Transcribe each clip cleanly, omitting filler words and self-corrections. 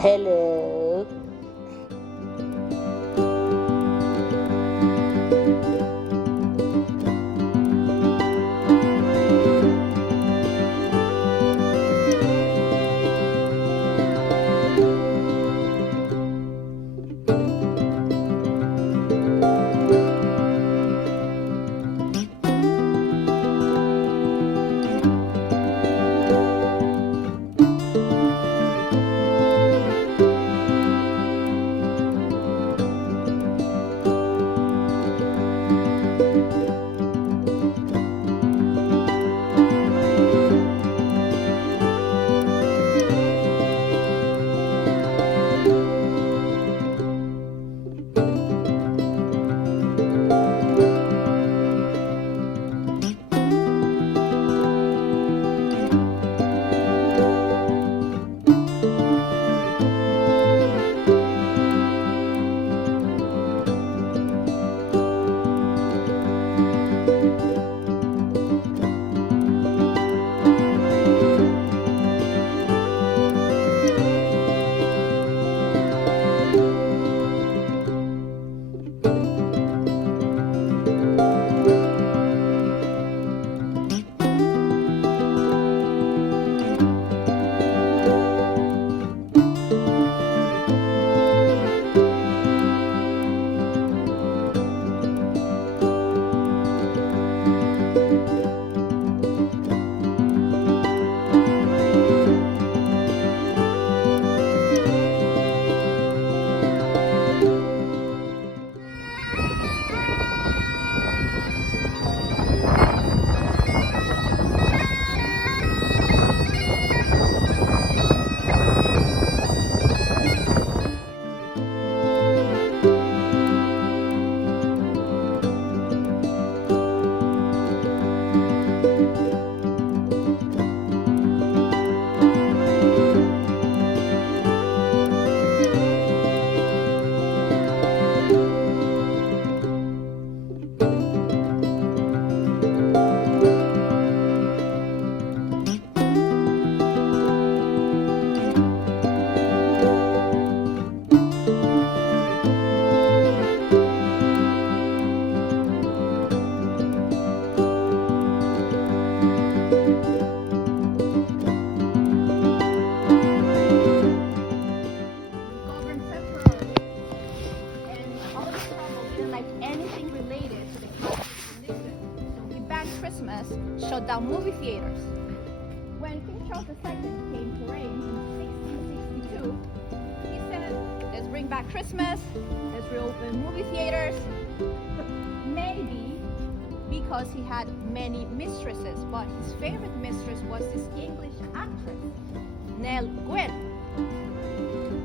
Hello. Shut down movie theaters. When King Charles II came to reign in 1662, he said, let's bring back Christmas, let's reopen movie theaters. Maybe because he had many mistresses, but his favorite mistress was this English actress, Nell Gwyn.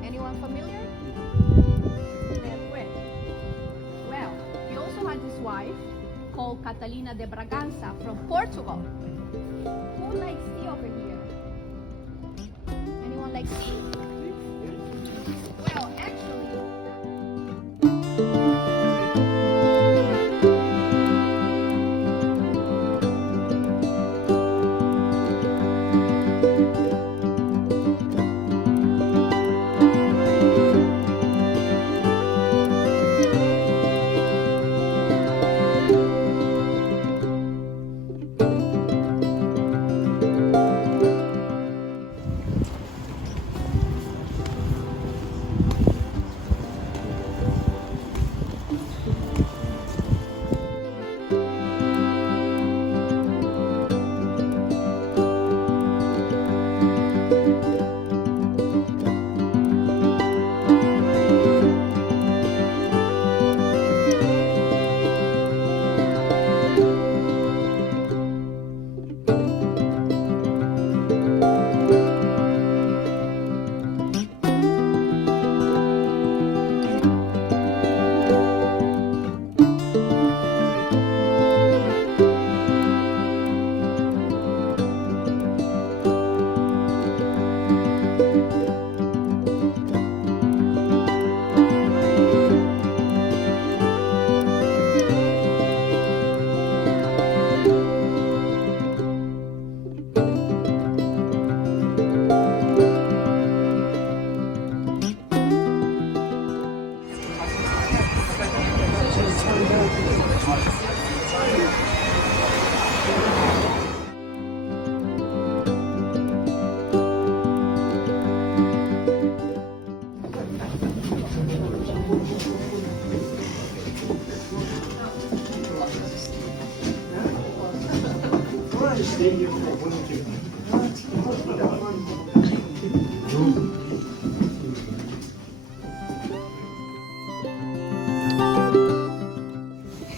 Anyone familiar? Nell Gwyn. Well, he also had his wife, called Catalina de Braganza from Portugal. Who likes tea over here? Anyone like tea? Well, actually,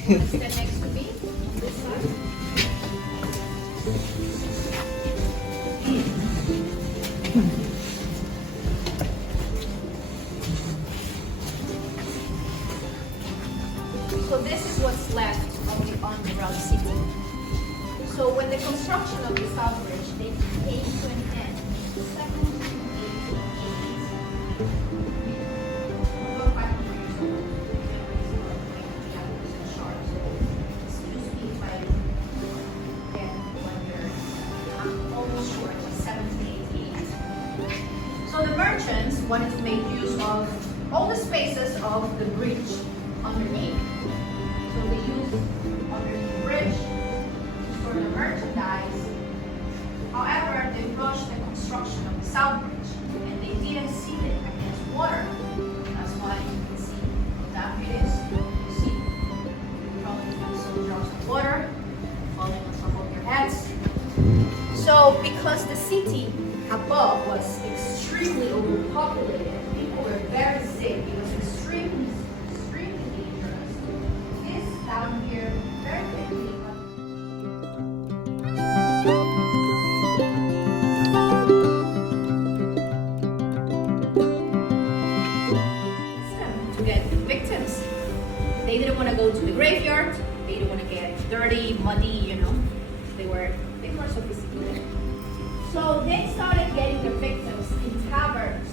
Stand next to me on this side. So this is what's left of the underground city. So when the construction of the South Bridge came to an end, the second so the merchants wanted to make use of all the spaces of the bridge underneath. So they used underneath the bridge to store the merchandise. However, they rushed the construction of the South Bridge and they didn't seal it against water. That's why you can see how damp it is. You see probably some drops of water falling on top of your heads. So because the city above was extremely overpopulated, people were very sick, it was extremely dangerous. This down here very quickly to get victims. They didn't want to go to the graveyard, they didn't want to get dirty, muddy, you know. They were sophisticated. So they started getting their victims in taverns.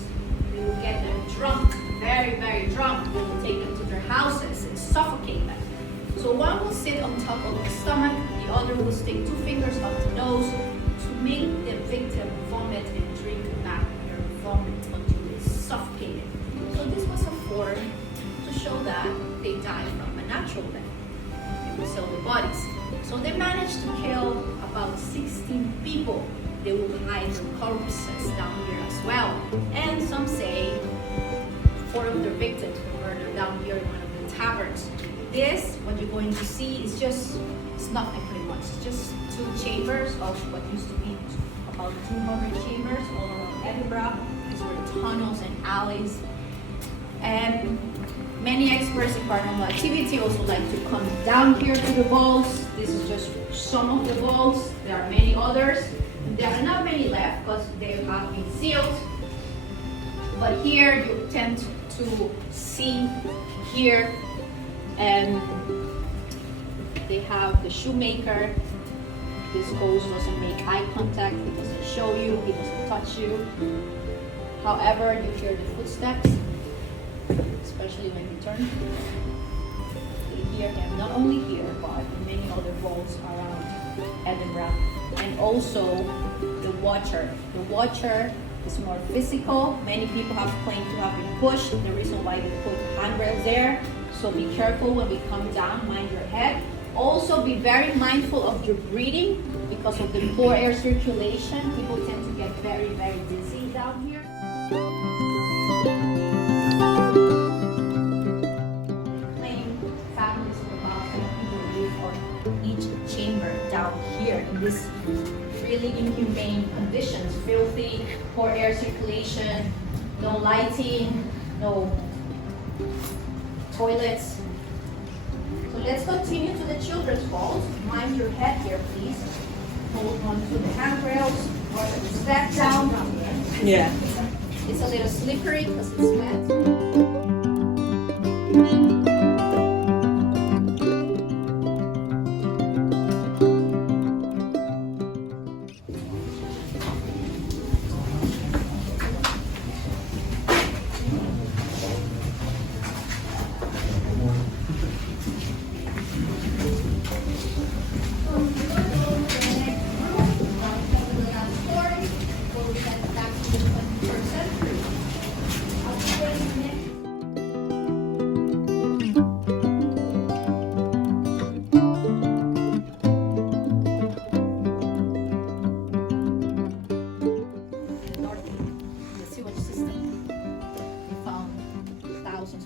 They would get them drunk, very, very drunk. They would take them to their houses and suffocate them. So one will sit on top of the stomach, the other will stick 2 fingers up the nose to make the victim vomit and drink that their vomit until they suffocated. So this was a form to show that they died from a natural death. They would sell their bodies. So they managed to kill about 16 people. They will hide their corpses down here as well. And some say 4 of their victims were murdered down here in one of the taverns. This, what you're going to see, is just, it's nothing pretty much. It's just 2 chambers of what used to be about 200 chambers all around Edinburgh. These were tunnels and alleys. And many experts in paranormal activity also like to come down here to the vaults. This is just some of the vaults. There are many others. There are not many left because they have been sealed. But here you tend to see here, and they have the shoemaker. This ghost doesn't make eye contact, he doesn't show you, he doesn't touch you. However, you hear the footsteps, especially when you turn. You hear them not only here, but in many other vaults around Edinburgh. And also the watcher. The watcher is more physical. Many people have claimed to have been pushed. The reason why they put handrails there. So be careful when we come down, mind your head. Also be very mindful of your breathing because of the poor air circulation. People tend to get very, very dizzy down here. Claim families of about 10 people live on each chamber down here in this really inhumane conditions. Filthy, poor air circulation, no lighting, no toilets. So let's continue to the children's vault. Mind your head here, please. Hold on to the handrails or step down. Yeah. It's a little slippery because it's wet.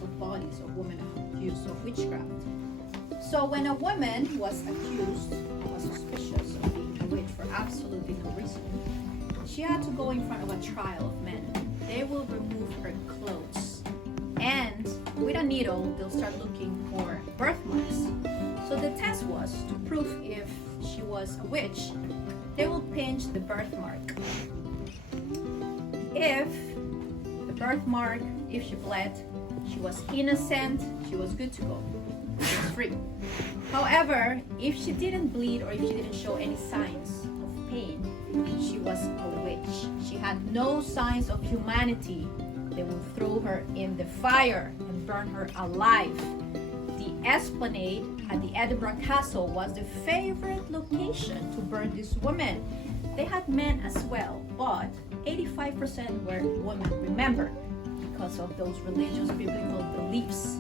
of bodies of women accused of witchcraft. So when a woman was accused, was suspicious of being a witch for absolutely no reason, she had to go in front of a trial of men. They will remove her clothes, and with a needle, they'll start looking for birthmarks. So the test was to prove if she was a witch. They will pinch the birthmark. If the birthmark, if she bled, she was innocent, she was good to go. She was free. However, if she didn't bleed or if she didn't show any signs of pain, she was a witch. She had no signs of humanity. They would throw her in the fire and burn her alive. The esplanade at the Edinburgh Castle was the favorite location to burn these women. They had men as well, but 85% were women, remember, because of those religious biblical beliefs.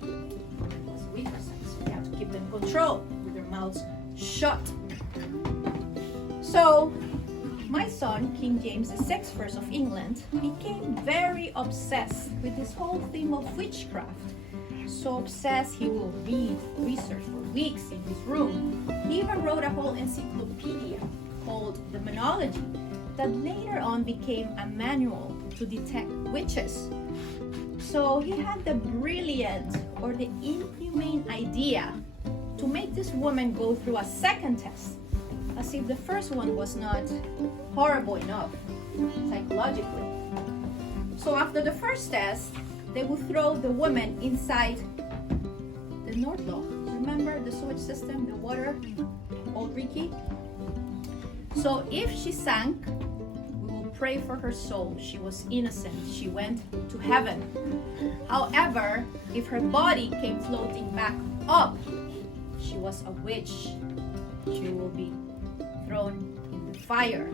Women was 3%, so they had to keep them in control with their mouths shut. So my son, King James VI of England, became very obsessed with this whole theme of witchcraft. So obsessed he will research for weeks in his room. He even wrote a whole encyclopedia called The Demonology that later on became a manual to detect witches. So he had the brilliant or the inhumane idea to make this woman go through a second test, as if the first one was not horrible enough psychologically. So after the first test, they would throw the woman inside the Nordloch. Remember the sewage system, the water, old Ricky? So if she sank, we will pray for her soul. She was innocent. She went to heaven. However, if her body came floating back up, she was a witch. She will be thrown in the fire.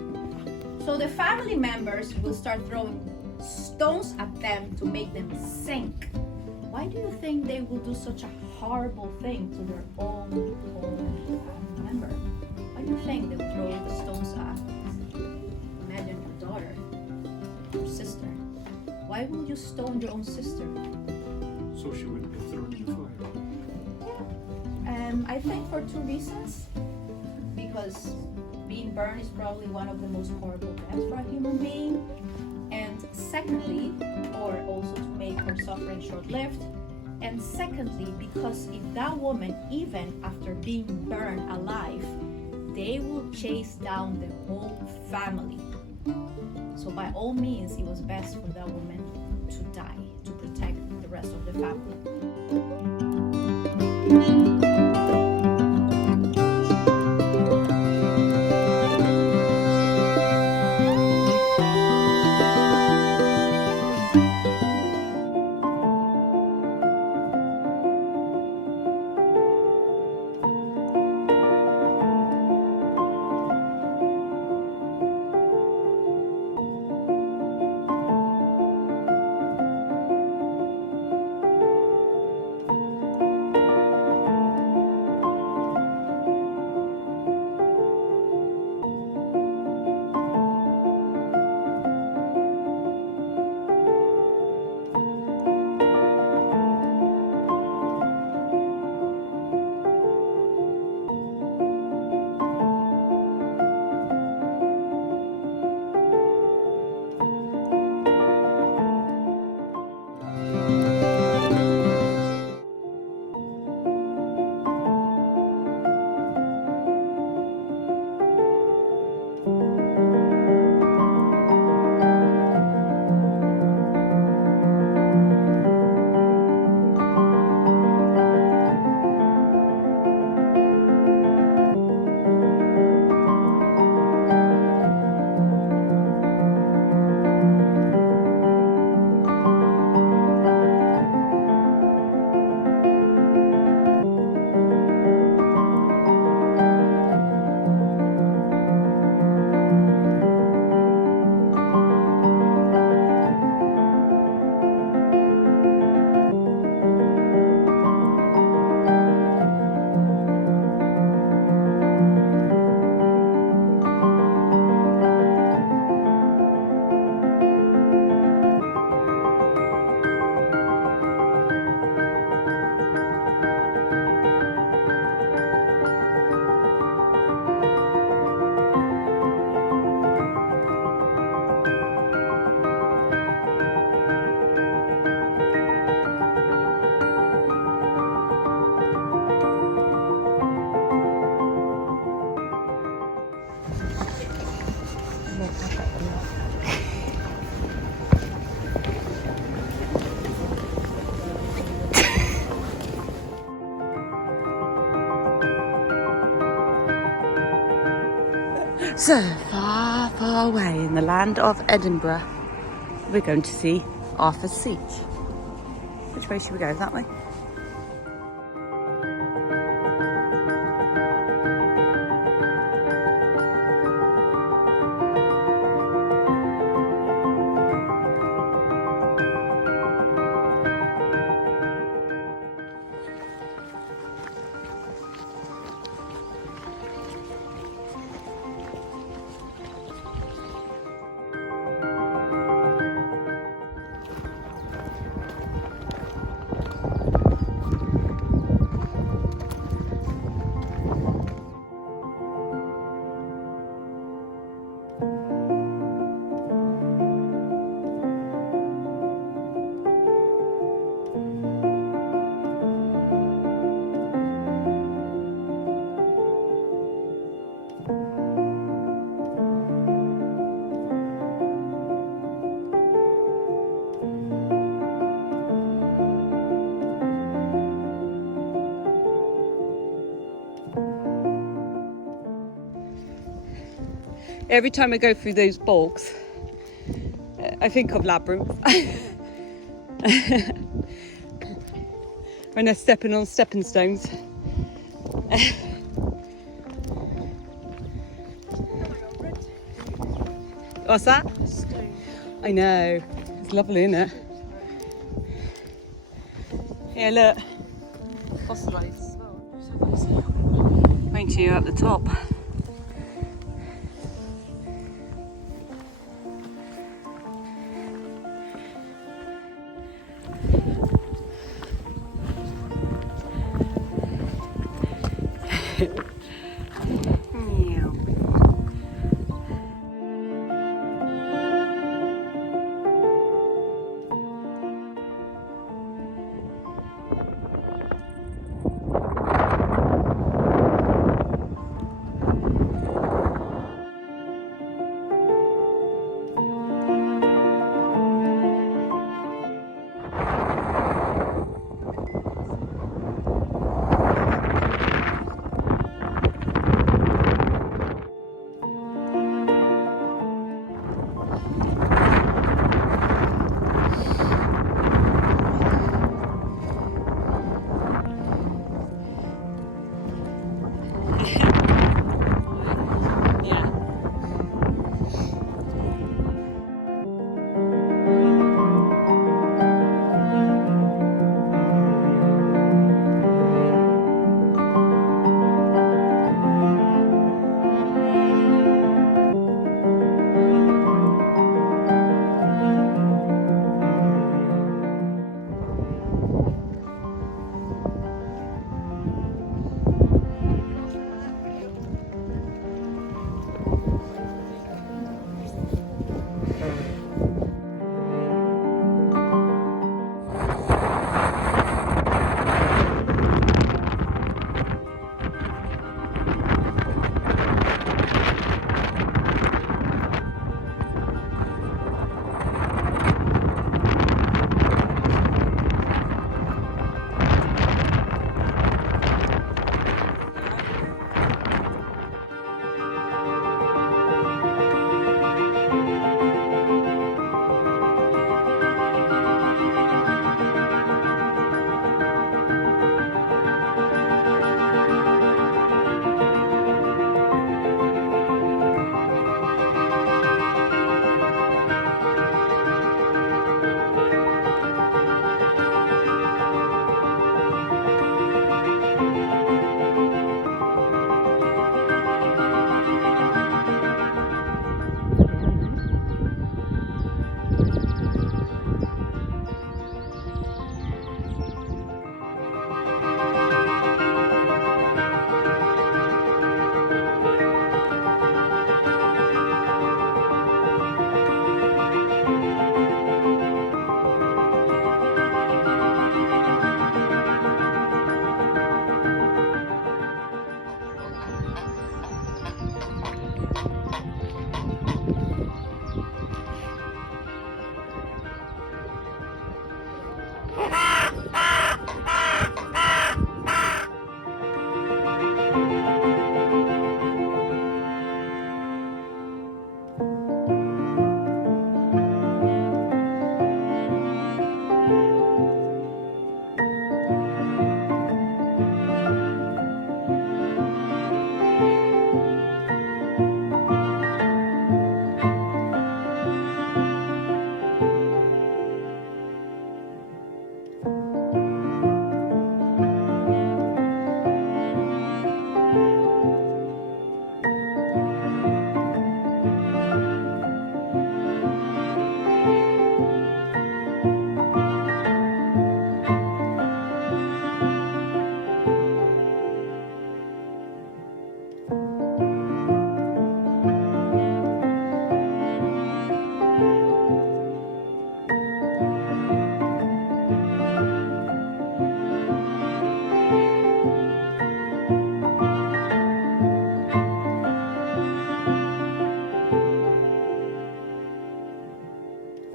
So the family members will start throwing stones at them to make them sink. Why do you think they will do such a horrible thing to their own family member? Why do you think they will throw the stones at? Imagine your daughter, your sister. Why will you stone your own sister? So she wouldn't get thrown in the fire. Yeah. I think for two reasons. Because being burned is probably one of the most horrible deaths for a human being. And secondly, or also to make her suffering short-lived. And secondly, because if that woman, even after being burned alive, they will chase down the whole family. So by all means, it was best for that woman to die, to protect the rest of the family. So far, far away in the land of Edinburgh, we're going to see Arthur's Seat. Which way should we go? That way? Every time I go through those bogs, I think of Labyrinth. When they're stepping on stepping stones. What's that? I know. It's lovely, isn't it? Yeah, look. Fossilised. Wait till you're at the top.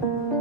Bye.